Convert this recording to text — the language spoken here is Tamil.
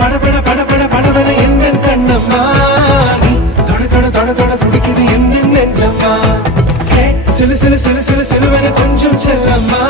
படபட படபட படபட எந்த கண்ணம்மா நீ தொட தொட தொட தொட துடிக்குது எந்த நெஞ்சம்மா சிலு சிலு சிலு சிலு சிலுவன கொஞ்சம் செல்லம்மா